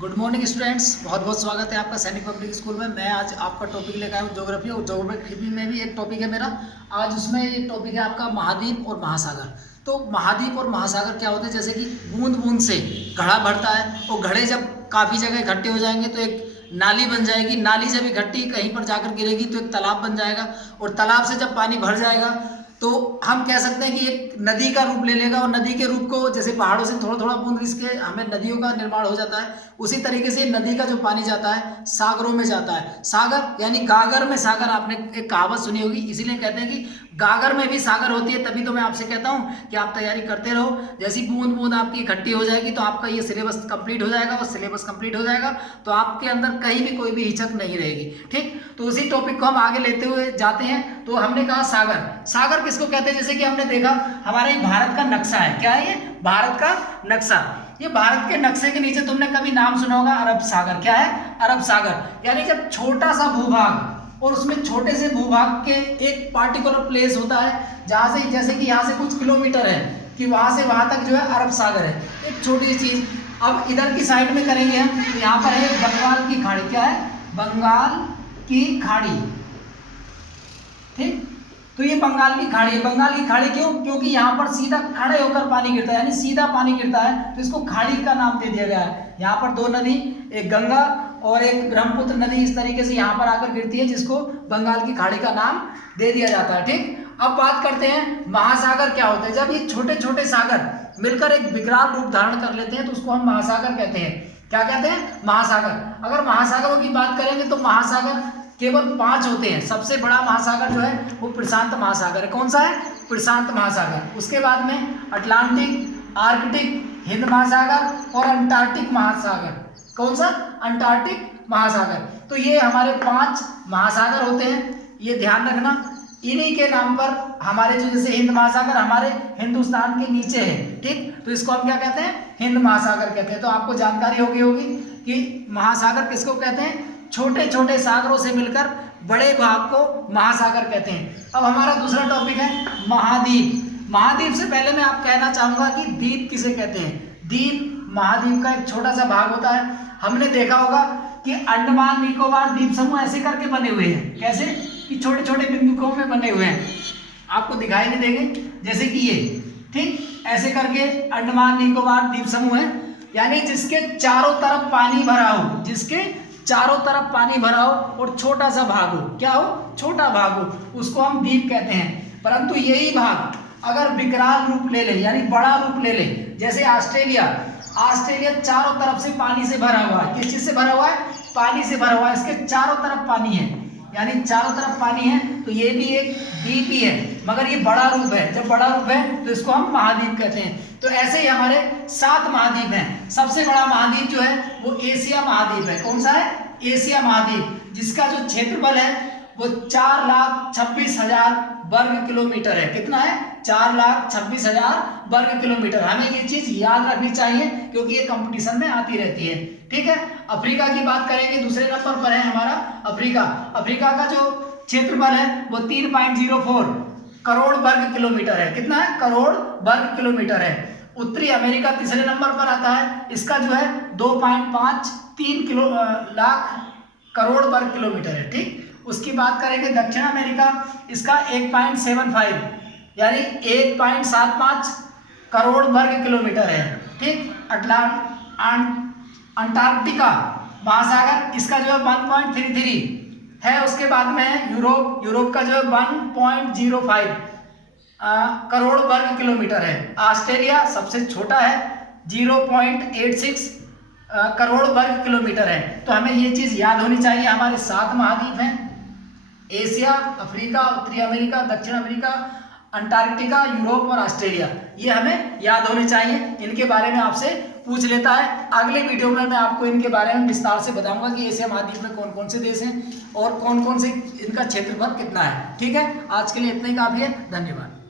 Good morning students, बहुत बहुत स्वागत है आपका सैनिक पब्लिक स्कूल में। मैं आज आपका टॉपिक लेकर आया हूँ ज्योग्राफी, और ज्योग्राफी में भी एक टॉपिक है मेरा आज। उसमें एक टॉपिक है आपका महाद्वीप और महासागर। तो महाद्वीप और महासागर क्या होते हैं, जैसे कि बूंद बूंद से घड़ा भरता है, और घड़े जब काफ़ी जगह इकट्ठे हो जाएंगे तो एक नाली बन जाएगी। नाली जब इकट्ठी कहीं पर जाकर गिरेगी तो एक तालाब बन जाएगा, और तालाब से जब पानी भर जाएगा तो हम कह सकते हैं कि एक नदी का रूप ले लेगा। और नदी के रूप को जैसे पहाड़ों से थोड़ा थोड़ा बूंद इसके हमें नदियों का निर्माण हो जाता है, उसी तरीके से नदी का जो पानी जाता है सागरों में जाता है। सागर यानी गागर में सागर, आपने एक कहावत सुनी होगी, इसीलिए कहते हैं कि गागर में भी सागर होती है। तभी तो मैं आपसे कहता हूँ कि आप तैयारी करते रहो। जैसी बूंद बूंद आपकी इकट्ठी हो जाएगी तो आपका ये सिलेबस कंप्लीट हो जाएगा, और सिलेबस कंप्लीट हो जाएगा तो आपके अंदर कहीं भी कोई भी हिचक नहीं रहेगी। ठीक, तो उसी टॉपिक को हम आगे लेते हुए जाते हैं। तो हमने कहा सागर, सागर किसको कहते हैं? जैसे कि हमने देखा हमारे भारत का नक्शा है। क्या है ये? भारत का नक्शा। ये भारत के नक्शे के नीचे तुमने कभी नाम सुना होगा, अरब सागर। क्या है? अरब सागर। यानी जब छोटा सा भूभाग और उसमें छोटे से भूभाग के एक पार्टिकुलर प्लेस होता है जहां से, जैसे कि यहाँ से कुछ किलोमीटर है कि वहां से वहां तक जो है अरब सागर है, एक छोटी चीज। अब इधर की साइड में करेंगे हम, तो यहाँ पर है बंगाल की खाड़ी। क्या है? बंगाल की खाड़ी। ठीक, तो ये बंगाल की खाड़ी है। बंगाल की खाड़ी क्यों? क्योंकि यहाँ पर सीधा खड़े होकर पानी गिरता है, यानी सीधा पानी गिरता है, तो इसको खाड़ी का नाम दे दिया गया है। यहाँ पर दो नदी, एक गंगा और एक ब्रह्मपुत्र नदी, इस तरीके से यहाँ पर आकर गिरती है, जिसको बंगाल की खाड़ी का नाम दे दिया जाता है। ठीक, अब बात करते हैं महासागर क्या होते हैं। जब ये छोटे छोटे सागर मिलकर एक विकराल रूप धारण कर लेते हैं तो उसको हम महासागर कहते हैं। क्या कहते हैं? महासागर। अगर महासागरों की बात करेंगे तो महासागर केवल 5 होते हैं। सबसे बड़ा महासागर जो है वो प्रशांत महासागर है। कौन सा है? प्रशांत महासागर। उसके बाद में अटलांटिक, आर्कटिक, हिंद महासागर और अंटार्कटिक महासागर। कौन सा? अंटार्कटिक महासागर। तो ये हमारे 5 महासागर होते हैं, ये ध्यान रखना। इन्हीं के नाम पर हमारे जो, जैसे हिंद महासागर हमारे हिंदुस्तान के नीचे है। ठीक, तो इसको हम क्या कहते हैं? हिंद महासागर कहते हैं। तो आपको जानकारी होगी कि महासागर किसको कहते हैं? छोटे छोटे सागरों से मिलकर बड़े भाग को महासागर कहते हैं। अब हमारा दूसरा टॉपिक है महाद्वीप। महाद्वीप से पहले मैं आप कहना चाहूंगा कि द्वीप किसे कहते हैं। द्वीप महाद्वीप का एक छोटा सा भाग होता है। हमने देखा होगा कि अंडमान निकोबार द्वीप समूह ऐसे करके बने हुए हैं। कैसे? कि छोटे छोटे बिंदुओं में बने हुए हैं, आपको दिखाई नहीं देंगे, जैसे कि ये। ठीक, ऐसे करके अंडमान निकोबार द्वीप समूह है, यानी जिसके चारों तरफ पानी भरा हो, जिसके चारों तरफ पानी भरा हो और छोटा सा भाग हो। क्या हो? छोटा भाग हो, उसको हम द्वीप कहते हैं। परंतु यही भाग अगर विकराल रूप ले ले, यानी बड़ा रूप ले ले, जैसे ऑस्ट्रेलिया, ऑस्ट्रेलिया चारों तरफ से पानी से भरा हुआ है। किस चीज से भरा हुआ है? पानी से भरा हुआ है। इसके चारों तरफ पानी है, यानी चारों तरफ पानी है, तो ये भी एक द्वीप ही है, मगर ये बड़ा रूप है। जब बड़ा रूप है तो इसको हम महाद्वीप कहते हैं। तो ऐसे ही हमारे 7 महाद्वीप हैं। सबसे बड़ा महाद्वीप जो है वो एशिया महाद्वीप है। कौन सा है? एशिया महाद्वीप, जिसका जो क्षेत्रफल है वो 4,26,000 वर्ग किलोमीटर है। कितना है? 4,26,000 वर्ग किलोमीटर। हमें ये चीज याद रखनी चाहिए क्योंकि ये कंपटीशन में आती रहती है। ठीक है, अफ्रीका की बात करेंगे, दूसरे नंबर पर है हमारा अफ्रीका। अफ्रीका का जो क्षेत्रफल है वो 3.04 करोड़ वर्ग किलोमीटर है। कितना है? करोड़ वर्ग किलोमीटर है। उत्तरी अमेरिका तीसरे नंबर पर आता है, इसका जो है 2.53 लाख करोड़ वर्ग किलोमीटर है। ठीक, उसकी बात करेंगे दक्षिण अमेरिका, इसका 1.75 यानी 1.75 करोड़ वर्ग किलोमीटर है। ठीक, अंटार्कटिका महासागर, इसका जो है 1.33 है। उसके बाद में है यूरोप, यूरोप का जो है 1.05 करोड़ वर्ग किलोमीटर है। ऑस्ट्रेलिया सबसे छोटा है, 0.86 करोड़ वर्ग किलोमीटर है। तो हमें ये चीज याद होनी चाहिए। हमारे 7 महाद्वीप हैं, एशिया, अफ्रीका, उत्तरी अमेरिका, दक्षिण अमेरिका, अंटार्कटिका, यूरोप और ऑस्ट्रेलिया। ये हमें याद होने चाहिए। इनके बारे में आपसे पूछ लेता है। अगले वीडियो में मैं आपको इनके बारे में विस्तार से बताऊंगा कि एशिया महाद्वीप में कौन कौन से देश हैं और कौन कौन से इनका क्षेत्रफल कितना है। ठीक है, आज के लिए इतना ही काफी है। धन्यवाद।